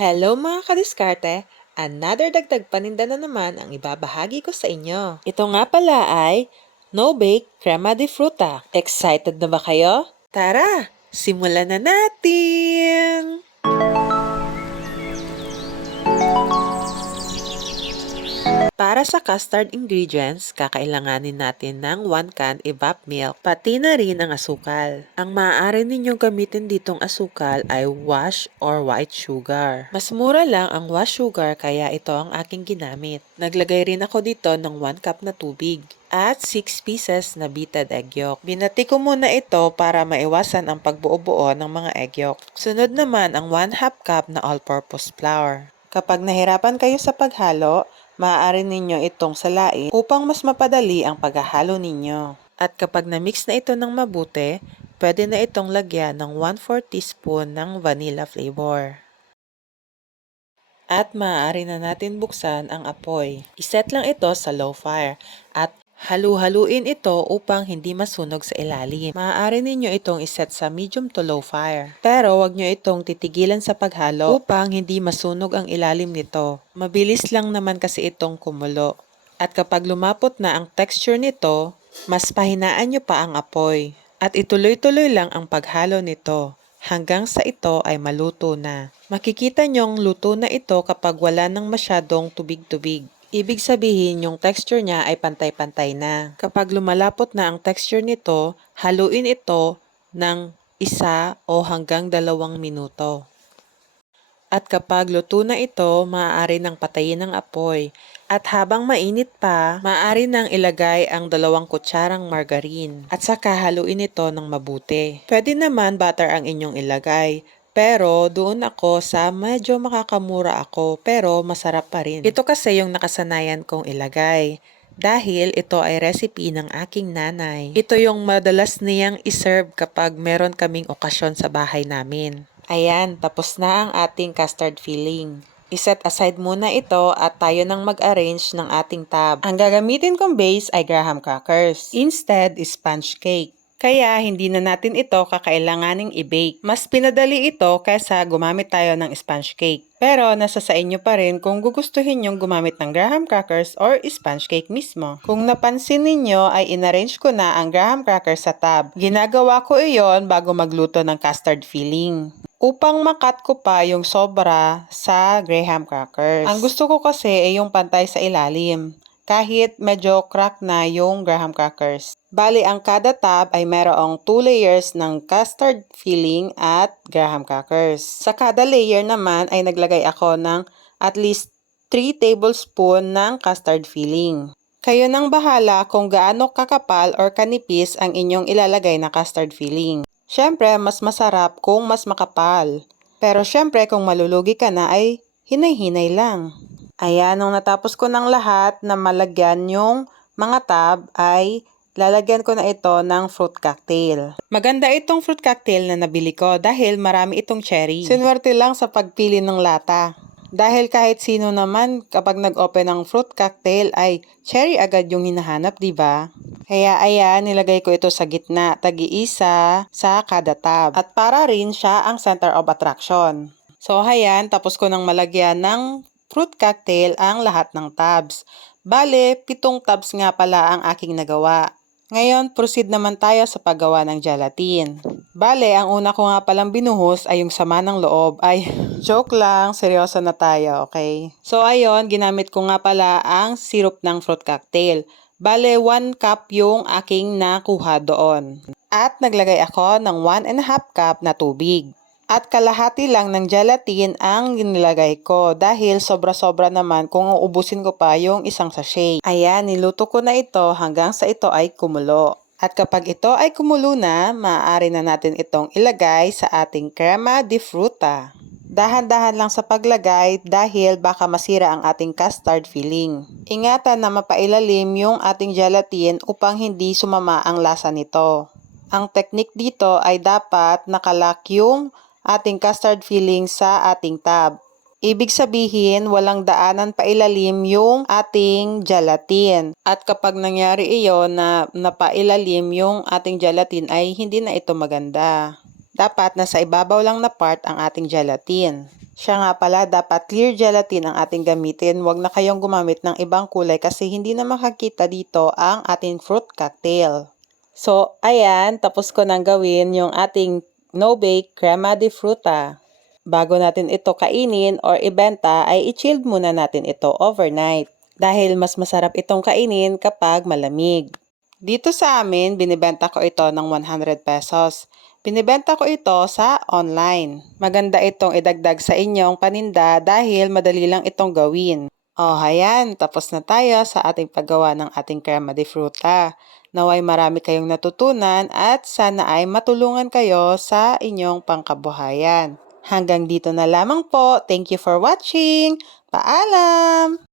Hello mga kadiskarte! Another dagdag paninda na naman ang ibabahagi ko sa inyo. Ito nga pala ay no-bake crema de fruta. Excited na ba kayo? Tara, simulan na natin! Para sa custard ingredients, kakailanganin natin ng 1 can evap milk, pati na rin ang asukal. Ang maaari ninyong gamitin ditong asukal ay wash or white sugar. Mas mura lang ang wash sugar kaya ito ang aking ginamit. Naglagay rin ako dito ng 1 cup na tubig at 6 pieces na beaten egg yolk. Binati ko muna ito para maiwasan ang pagbuo-buo ng mga egg yolk. Sunod naman ang 1/2 cup na all-purpose flour. Kapag nahirapan kayo sa paghalo, maaari ninyo itong salain upang mas mapadali ang paghahalo ninyo. At kapag na-mix na ito ng mabuti, pwede na itong lagyan ng 1/4 teaspoon ng vanilla flavor. At maaari na natin buksan ang apoy. Iset lang ito sa low fire at halu-haluin ito upang hindi masunog sa ilalim. Maaari ninyo itong iset sa medium to low fire. Pero wag nyo itong titigilan sa paghalo upang hindi masunog ang ilalim nito. Mabilis lang naman kasi itong kumulo. At kapag lumapot na ang texture nito, mas pahinaan nyo pa ang apoy. At ituloy-tuloy lang ang paghalo nito hanggang sa ito ay maluto na. Makikita nyong luto na ito kapag wala nang masyadong tubig-tubig. Ibig sabihin yung texture niya ay pantay-pantay na. Kapag lumalapot na ang texture nito, haluin ito ng 1 o hanggang 2 minuto. At kapag luto na ito, maaari nang patayin ang apoy. At habang mainit pa, maaari nang ilagay ang 2 kutsarang margarine. At saka haluin ito ng mabuti. Pwede naman butter ang inyong ilagay. Pero doon ako sa medyo makakamura ako pero masarap pa rin. Ito kasi yung nakasanayan kong ilagay. Dahil ito ay recipe ng aking nanay. Ito yung madalas niyang iserve kapag meron kaming okasyon sa bahay namin. Ayan, tapos na ang ating custard filling. Iset aside muna ito at tayo nang mag-arrange ng ating tab. Ang gagamitin kong base ay graham crackers. Instead, sponge cake. Kaya hindi na natin ito kakailanganing i-bake. Mas pinadali ito kaysa gumamit tayo ng sponge cake. Pero nasa sa inyo pa rin kung gugustuhin nyong gumamit ng graham crackers or sponge cake mismo. Kung napansin ninyo ay inarrange ko na ang graham crackers sa tab. Ginagawa ko iyon bago magluto ng custard filling upang makat ko pa yung sobra sa graham crackers. Ang gusto ko kasi ay yung pantay sa ilalim, kahit medyo crack na yung graham crackers. Bali, ang kada tab ay mayroong 2 layers ng custard filling at graham crackers. Sa kada layer naman ay naglagay ako ng at least 3 tablespoon ng custard filling. Kayo nang bahala kung gaano kakapal or kanipis ang inyong ilalagay na custard filling. Siyempre, mas masarap kung mas makapal. Pero siyempre, kung malulugi ka na ay hinay-hinay lang. Ayan, nung natapos ko ng lahat na malagyan yung mga tab ay lalagyan ko na ito ng fruit cocktail. Maganda itong fruit cocktail na nabili ko dahil marami itong cherry. Sinuwerte lang sa pagpili ng lata. Dahil kahit sino naman kapag nag-open ng fruit cocktail ay cherry agad yung hinahanap, di ba? Kaya ayan, nilagay ko ito sa gitna, tagi-isa sa kada tab. At para rin siya ang center of attraction. So ayan, tapos ko nang malagyan ng fruit cocktail ang lahat ng tabs. Bale, 7 tabs nga pala ang aking nagawa. Ngayon, proceed naman tayo sa paggawa ng gelatin. Bale, ang una ko nga palang binuhos ay yung sama ng loob. Ay, joke lang, seryoso na tayo, okay? So ayun, ginamit ko nga pala ang syrup ng fruit cocktail. Bale, 1 cup yung aking nakuha doon. At naglagay ako ng 1/2 cup na tubig. At kalahati lang ng gelatin ang nilagay ko dahil sobra-sobra naman kung uubusin ko pa yung isang sachet. Ayan, niluto ko na ito hanggang sa ito ay kumulo. At kapag ito ay kumulo na, maaari na natin itong ilagay sa ating crema de fruta. Dahan-dahan lang sa paglagay dahil baka masira ang ating custard filling. Ingatan na mapailalim yung ating gelatin upang hindi sumama ang lasa nito. Ang technique dito ay dapat nakalock yung ating custard filling sa ating tab. Ibig sabihin, walang daanan pa ilalim yung ating gelatin. At kapag nangyari iyon na napailalim yung ating gelatin ay hindi na ito maganda. dapat nasa ibabaw lang na part ang ating gelatin. Siya nga pala, dapat clear gelatin ang ating gamitin. Huwag na kayong gumamit ng ibang kulay kasi hindi na makakita dito ang ating fruit cocktail. So, ayan, tapos ko nang gawin yung ating no-bake crema de fruta. Bago natin ito kainin or ibenta, ay i-chilled muna natin ito overnight. Dahil mas masarap itong kainin kapag malamig. Dito sa amin, binibenta ko ito ng 100 pesos. Binibenta ko ito sa online. Maganda itong idagdag sa inyong paninda dahil madali lang itong gawin. Ayan, tapos na tayo sa ating paggawa ng ating crema de fruta. Naway marami kayong natutunan at sana ay matulungan kayo sa inyong pangkabuhayan. Hanggang dito na lamang po. Thank you for watching. Paalam!